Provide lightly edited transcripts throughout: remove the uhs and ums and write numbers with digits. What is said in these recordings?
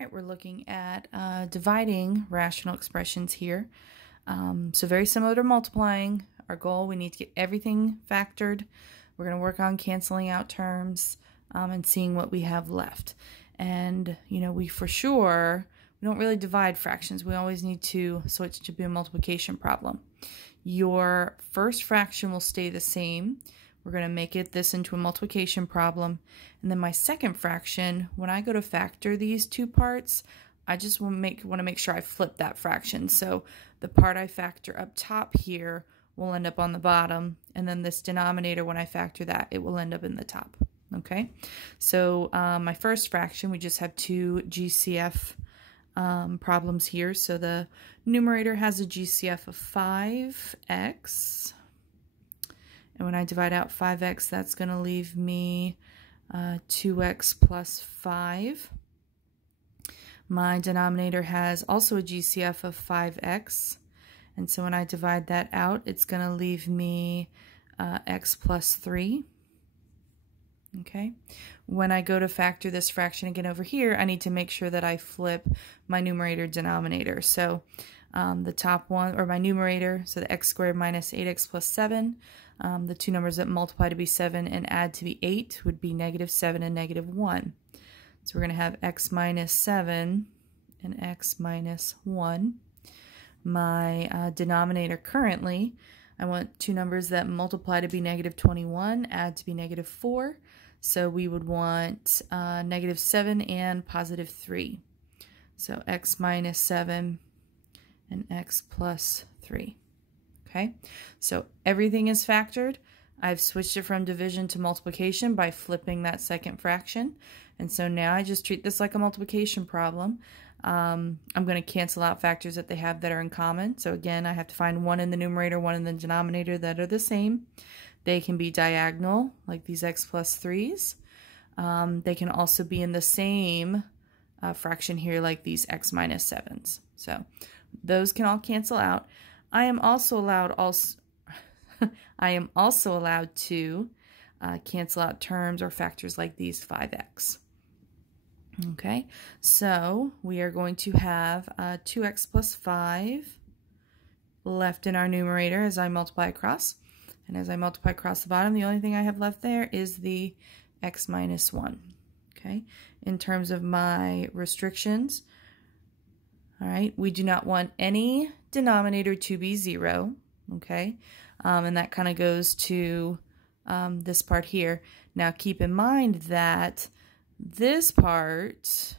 right, we're looking at dividing rational expressions here. So very similar to multiplying. Our goal, we need to get everything factored. We're going to work on canceling out terms and seeing what we have left. And, you know, we don't really divide fractions. We always need to switch to be a multiplication problem. Your first fraction will stay the same. We're going to make this into a multiplication problem. And then my second fraction, when I go to factor these two parts, I just want to make sure I flip that fraction. So the part I factor up top here will end up on the bottom. And then this denominator, when I factor that, it will end up in the top. Okay, so my first fraction, we just have two GCF problems here. So the numerator has a GCF of 5x. And when I divide out 5x, that's going to leave me 2x plus 5. My denominator has also a GCF of 5x. And so when I divide that out, it's going to leave me x plus 3. Okay. When I go to factor this fraction again over here, I need to make sure that I flip my numerator denominator. So the top one, or my numerator, so the x squared minus 8x plus 7, the two numbers that multiply to be 7 and add to be 8 would be negative 7 and negative 1. So we're going to have x minus 7 and x minus 1. My denominator currently, I want two numbers that multiply to be negative 21, add to be negative 4. So we would want negative 7 and positive 3. So x minus 7 and x plus 3. Okay, so everything is factored. I've switched it from division to multiplication by flipping that second fraction. And so now I just treat this like a multiplication problem. I'm going to cancel out factors that they have that are in common. So again, I have to find one in the numerator, one in the denominator that are the same. They can be diagonal, like these x plus 3s. They can also be in the same fraction here, like these x minus 7s. So those can all cancel out. I am also allowed to cancel out terms or factors like these 5x. Okay, so we are going to have 2x plus 5 left in our numerator as I multiply across. And as I multiply across the bottom, the only thing I have left there is the x minus 1. Okay, in terms of my restrictions, all right, we do not want any denominator to be 0. Okay, and that kind of goes to this part here. Now keep in mind that this part,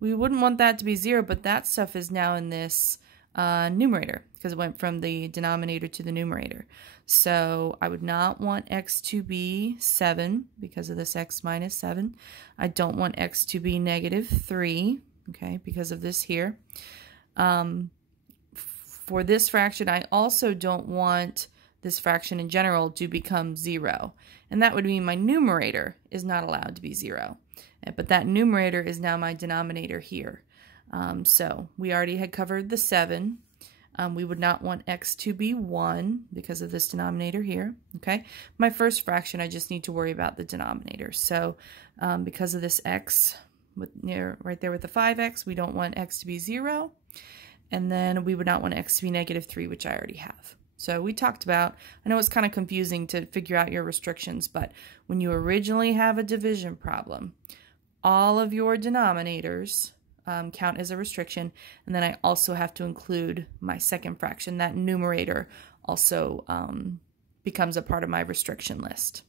we wouldn't want that to be 0, but that stuff is now in this numerator because it went from the denominator to the numerator. So I would not want x to be 7 because of this x minus 7. I don't want x to be negative 3, okay, because of this here. For this fraction, I also don't want this fraction in general to become 0. And that would mean my numerator is not allowed to be 0. But that numerator is now my denominator here. So we already had covered the 7. We would not want x to be 1 because of this denominator here. Okay, my first fraction, I just need to worry about the denominator. So because of this x right there with the 5x, we don't want x to be 0. And then we would not want x to be negative 3, which I already have. So we talked about, I know it's kind of confusing to figure out your restrictions, but when you originally have a division problem, all of your denominators count as a restriction, and then I also have to include my second fraction. That numerator also becomes a part of my restriction list.